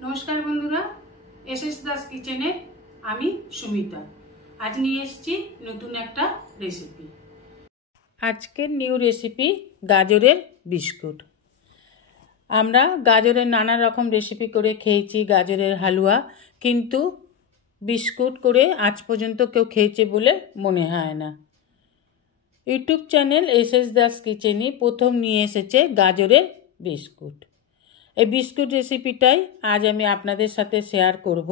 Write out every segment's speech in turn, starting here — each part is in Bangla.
नमस्कार बंधुरा एसएस दास किचेने आमी सुमिता आज निये एसेछि नतून एकटा रेसिपि। आजकेर निउ रेसिपि गाजरेर बिस्कुट। आमरा गाजरेर नाना रकम रेसिपि करे खेयेछि, गाजरेर हालुआ, किन्तु बिस्कुट करे आज पर्यन्त केउ खेयेछे बोले मने हय ना। यूट्यूब चैनल एसएस दास किचेने प्रथम निये एसेছে गाजरेर बिस्कुट। এই বিস্কুট রেসিপিটাই আজ আমি আপনাদের সাথে শেয়ার করব,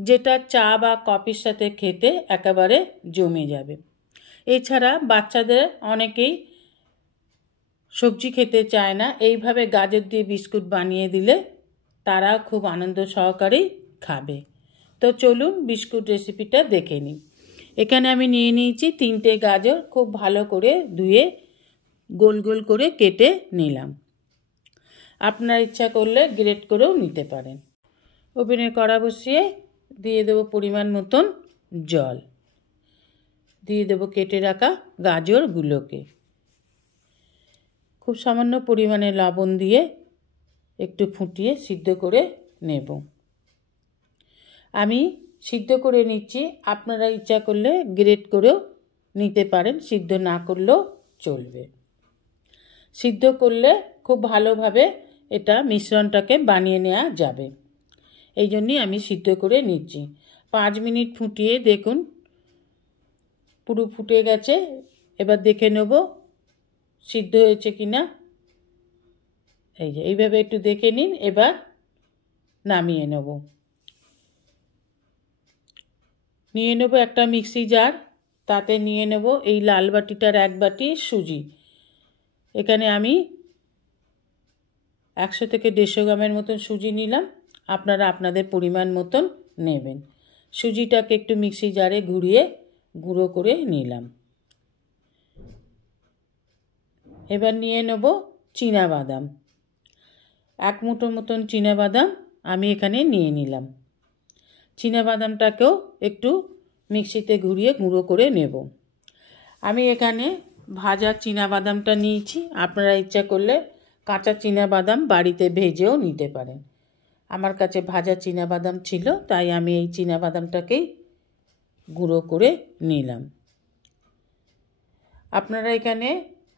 যেটা চা বা কফির সাথে খেতে একেবারে জমে যাবে। এছাড়া বাচ্চাদের অনেকেই সবজি খেতে চায় না, এইভাবে গাজর দিয়ে বিস্কুট বানিয়ে দিলে তারা খুব আনন্দ সহকারেই খাবে। তো চলুন বিস্কুট রেসিপিটা দেখে নিই। এখানে আমি নিয়ে নিয়েছি 3টে গাজর, খুব ভালো করে ধুয়ে গোল গোল করে কেটে নিলাম। আপনার ইচ্ছা করলে গ্রেট করেও নিতে পারেন। ওভেনে কড়া বসিয়ে দিয়ে দেব পরিমাণ মতন জল, দিয়ে দেব কেটে রাখা গাজরগুলোকে। খুব সামান্য পরিমাণে লবণ দিয়ে একটু ফুটিয়ে সিদ্ধ করে নেব। আমি সিদ্ধ করে নিচ্ছি, আপনারা ইচ্ছা করলে গ্রেট করেও নিতে পারেন, সিদ্ধ না করলেও চলবে। সিদ্ধ করলে খুব ভালোভাবে এটা মিশ্রণটাকে বানিয়ে নেওয়া যাবে, এই জন্যই আমি সিদ্ধ করে নিচ্ছি। 5 মিনিট ফুটিয়ে দেখুন পুরো ফুটে গেছে। এবার দেখে নেব সিদ্ধ হয়েছে কিনা। এই যে এইভাবে একটু দেখে নিন। এবার নামিয়ে নেব। নিয়ে নেব একটা মিক্সি জার, তাতে নিয়ে নেব এই লাল বাটিটার 1 বাটি সুজি। এখানে আমি 100 থেকে 150 গ্রামের মতন সুজি নিলাম, আপনারা আপনাদের পরিমাণ মতন নেবেন। সুজিটাকে একটু মিক্সি জারে ঘুরিয়ে গুঁড়ো করে নিলাম। এবার নিয়ে নেব চীনাবাদাম। 1 মুঠো মতন চীনাবাদাম আমি এখানে নিয়ে নিলাম। চীনাবাদামটাকেও একটু মিক্সিতে ঘুরিয়ে গুঁড়ো করে নেব। আমি এখানে ভাজা চীনাবাদামটা নিয়েছি, আপনারা ইচ্ছা করলে কাঁচা চীনাবাদাম বাড়িতে ভেজেও নিতে পারেন। আমার কাছে ভাজা চীনাবাদাম ছিল, তাই আমি এই চীনাবাদামটাকেই গুঁড়ো করে নিলাম। আপনারা এখানে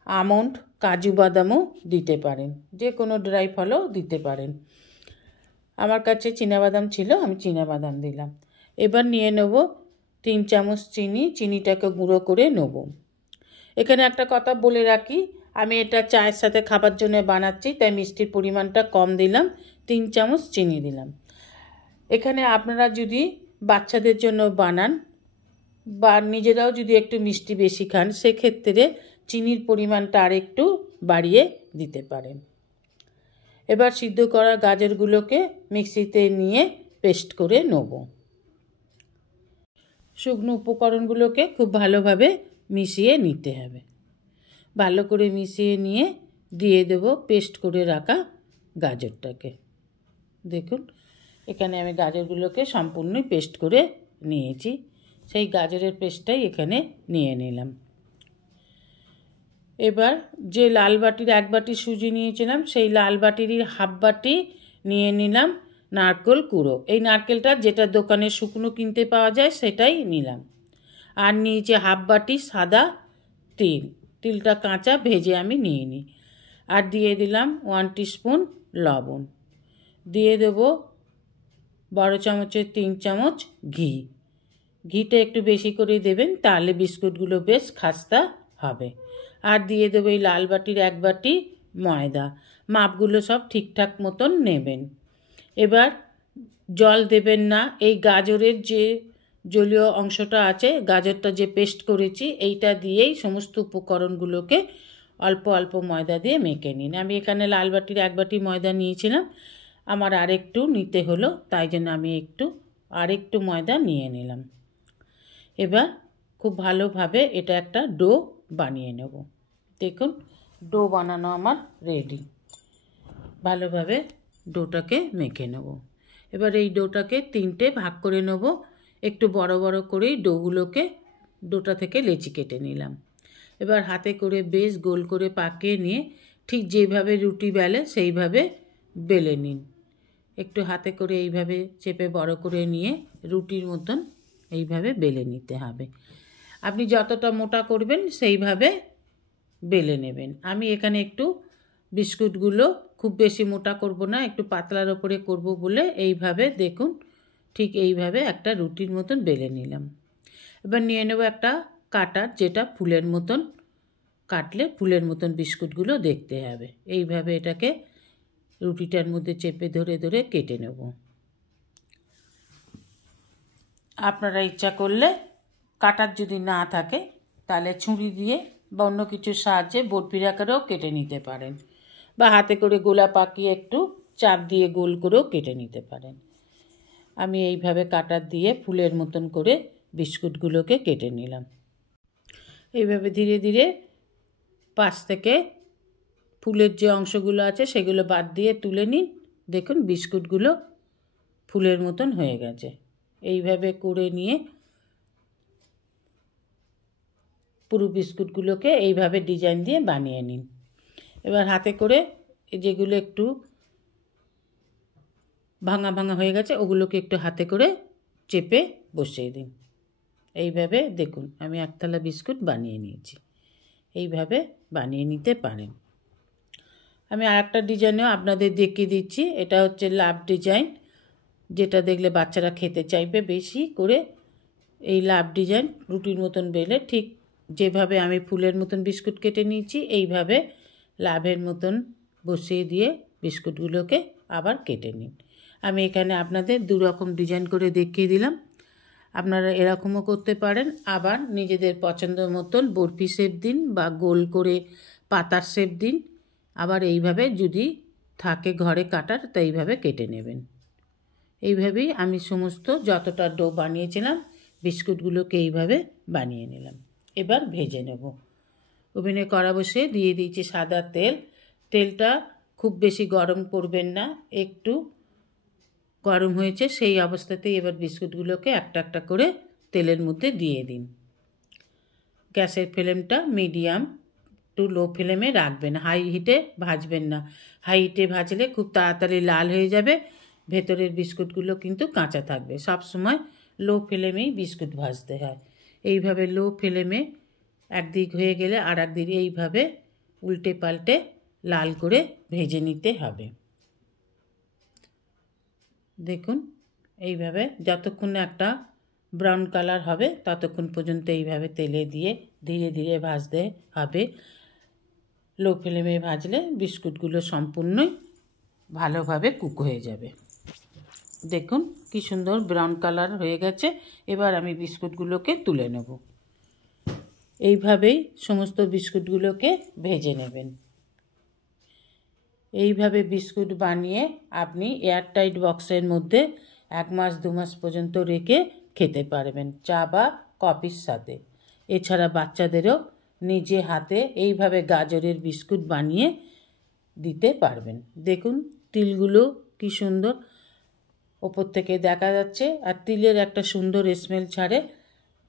আমন্ড, কাজু বাদামও দিতে পারেন, যে কোনো ড্রাই ফলও দিতে পারেন। আমার কাছে চীনাবাদাম ছিল, আমি চীনাবাদাম দিলাম। এবার নিয়ে নেব 3 চামচ চিনি, চিনিটাকে গুঁড়ো করে নেব। এখানে একটা কথা বলে রাখি, আমি এটা চায়ের সাথে খাবার জন্য বানাচ্ছি, তাই মিষ্টির পরিমাণটা কম দিলাম, 3 চামচ চিনি দিলাম। এখানে আপনারা যদি বাচ্চাদের জন্য বানান বা নিজেরাও যদি একটু মিষ্টি বেশি খান, সেক্ষেত্রে চিনির পরিমাণটা আর একটু বাড়িয়ে দিতে পারেন। এবার সিদ্ধ করা গাজরগুলোকে মিক্সিতে নিয়ে পেস্ট করে নেব। শুকনো উপকরণগুলোকে খুব ভালোভাবে মিশিয়ে নিতে হবে। ভালো করে মিশিয়ে নিয়ে দিয়ে দেব পেস্ট করে রাখা গাজরটাকে। দেখুন এখানে আমি গাজরগুলোকে সম্পূর্ণই পেস্ট করে নিয়েছি, সেই গাজরের পেস্টটাই এখানে নিয়ে নিলাম। এবার যে লাল বাটির 1 বাটি সুজি নিয়েছিলাম, সেই লাল বাটিরই হাফ বাটি নিয়ে নিলাম নারকেল কুড়ো। এই নারকেলটা যেটা দোকানে শুকনো কিনতে পাওয়া যায় সেটাই নিলাম। আর নিয়েছি হাফ বাটি সাদা তিল, তিলটা কাঁচা ভেজে আমি নিয়ে নিই। আর দিয়ে দিলাম 1 টিস্পুন লবণ, দিয়ে দেব বড় চামচের 3 চামচ ঘি। ঘিটা একটু বেশি করে দেবেন, তাহলে বিস্কুটগুলো বেশ খাস্তা হবে। আর দিয়ে দেবো এই লাল বাটির 1 বাটি ময়দা। মাপগুলো সব ঠিকঠাক মতন নেবেন। এবার জল দেবেন না, এই গাজরের যে জলীয় অংশটা আছে, গাজরটা যে পেস্ট করেছি, এইটা দিয়েই সমস্ত উপকরণগুলোকে অল্প অল্প ময়দা দিয়ে মেখে নিন। আমি এখানে লাল বাটির 1 বাটি ময়দা নিয়েছিলাম, আমার আরেকটু নিতে হলো, তাই জন্য আমি আরেকটু ময়দা নিয়ে নিলাম। এবার খুব ভালোভাবে এটা একটা ডো বানিয়ে নেব। দেখুন ডো বানানো আমার রেডি। ভালোভাবে ডোটাকে মেখে নেব। এবার এই ডোটাকে 3টে ভাগ করে নেব। একটু বড় বড় করেই ডোটা থেকে লেচি কেটে নিলাম। এবার হাতে করে বেশ গোল করে পাকিয়ে নিয়ে ঠিক যেভাবে রুটি বেলে সেইভাবে বেলে নিন। একটু হাতে করে এইভাবে চেপে বড় করে নিয়ে রুটির মতন এইভাবে বেলে নিতে হবে। আপনি যতটা মোটা করবেন সেইভাবে বেলে নেবেন। আমি এখানে একটু বিস্কুটগুলো খুব বেশি মোটা করব না, একটু পাতলার ওপরে করব বলে এইভাবে দেখুন ঠিক এইভাবে একটা রুটির মতন বেলে নিলাম। এবার নিয়ে নেব একটা কাটার, যেটা ফুলের মতন কাটলে ফুলের মতন বিস্কুটগুলো দেখতে হবে। এইভাবে এটাকে রুটিটার মধ্যে চেপে ধরে ধরে কেটে নেব। আপনারা ইচ্ছা করলে কাটার যদি না থাকে তাহলে ছুরি দিয়ে বা অন্য কিছুর সাহায্যে বরফির আকারেও কেটে নিতে পারেন, বা হাতে করে গোলা পাকিয়ে একটু চাপ দিয়ে গোল করেও কেটে নিতে পারেন। আমি এইভাবে কাটার দিয়ে ফুলের মতন করে বিস্কুটগুলোকে কেটে নিলাম। এইভাবে ধীরে ধীরে পাশ থেকে ফুলের যে অংশগুলো আছে সেগুলো বাদ দিয়ে তুলে নিন। দেখুন বিস্কুটগুলো ফুলের মতন হয়ে গেছে। এইভাবে করে নিয়ে পুরো বিস্কুটগুলোকে এইভাবে ডিজাইন দিয়ে বানিয়ে নিন। এবার হাতে করে যেগুলো একটু ভাঙা ভাঙা হয়ে গেছে ওগুলোকে একটু হাতে করে চেপে বসিয়ে দিন। এইভাবে দেখুন আমি একতলা বিস্কুট বানিয়ে নিয়েছি। এইভাবে বানিয়ে নিতে পারেন। আমি আরেকটা ডিজাইনও আপনাদের দেখিয়ে দিচ্ছি। এটা হচ্ছে লাভ ডিজাইন, যেটা দেখলে বাচ্চারা খেতে চাইবে বেশি করে। এই লাভ ডিজাইন রুটির মতন বেলে ঠিক যেভাবে আমি ফুলের মতন বিস্কুট কেটে নিয়েছি এইভাবে লাভের মতন বসিয়ে দিয়ে বিস্কুটগুলোকে আবার কেটে নিন। আমি এখানে আপনাদের দু রকম ডিজাইন করে দেখিয়ে দিলাম। আপনারা এরকমও করতে পারেন, আবার নিজেদের পছন্দ মতন বরফি শেপ দিন বা গোল করে পাতার শেপ দিন। আবার এইভাবে যদি থাকে ঘরে কাটার তো এইভাবে কেটে নেবেন। এইভাবেই আমি সমস্ত যতটা ডো বানিয়েছিলাম বিস্কুটগুলোকে এইভাবে বানিয়ে নিলাম। এবার ভেজে নেব। ওভেনে কড়া বসে দিয়ে দিয়েছি সাদা তেল। তেলটা খুব বেশি গরম করবেন না, একটু গরম হয়েছে সেই অবস্থাতেই এবার বিস্কুটগুলোকে একটা একটা করে তেলের মধ্যে দিয়ে দিন। গ্যাসের ফ্লেমটা মিডিয়াম টু লো ফ্লেমে রাখবেন, হাই হিটে ভাজবেন না। হাই হিটে ভাজলে খুব তাড়াতাড়ি লাল হয়ে যাবে, ভেতরের বিস্কুটগুলো কিন্তু কাঁচা থাকবে। সব সময় লো ফ্লেমেই বিস্কুট ভাজতে হয়। এইভাবে লো ফ্লেমে একদিক হয়ে গেলে আর একদিক এইভাবে উল্টে পাল্টে লাল করে ভেজে নিতে হবে। দেখুন এইভাবে যতক্ষণ একটা ব্রাউন কালার হবে ততক্ষণ পর্যন্ত এইভাবে তেলে দিয়ে ধীরে ধীরে ভাজতে হবে। লো ফ্লেমে ভাজলে বিস্কুটগুলো সম্পূর্ণই ভালোভাবে কুক হয়ে যাবে। দেখুন কি সুন্দর ব্রাউন কালার হয়ে গেছে। এবার আমি বিস্কুটগুলোকে তুলে নেব। এইভাবেই সমস্ত বিস্কুটগুলোকে ভেজে নেবেন। এইভাবে বিস্কুট বানিয়ে আপনি এয়ারটাইট বক্সের মধ্যে 1 মাস 2 মাস পর্যন্ত রেখে খেতে পারবেন চা বা কফির সাথে। এছাড়া বাচ্চাদেরও নিজে হাতে এইভাবে গাজরের বিস্কুট বানিয়ে দিতে পারবেন। দেখুন তিলগুলো কি সুন্দর ওপর থেকে দেখা যাচ্ছে, আর তিলের একটা সুন্দর স্মেল ছাড়ে।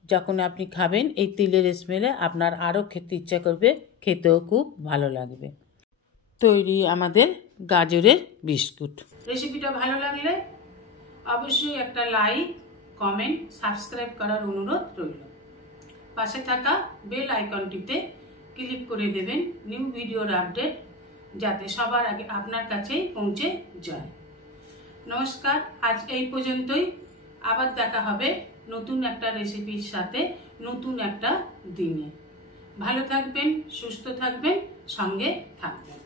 যখন আপনি খাবেন এই তিলের স্মেলে আপনার আরও খেতে ইচ্ছা করবে, খেতেও খুব ভালো লাগবে। তৈরি আমাদের গাজরের বিস্কুট। রেসিপিটা ভালো লাগলে অবশ্যই একটা লাইক, কমেন্ট, সাবস্ক্রাইব করার অনুরোধ রইল। পাশে থাকা বেল আইকনটিতে ক্লিক করে দেবেন নিউ ভিডিওর আপডেট যাতে সবার আগে আপনার কাছেই পৌঁছে যায়। নমস্কার, আজ এই পর্যন্তই। আবার দেখা হবে নতুন একটা রেসিপির সাথে নতুন একটা দিনে। ভালো থাকবেন, সুস্থ থাকবেন, সঙ্গে থাকবেন।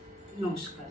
নমস্কার।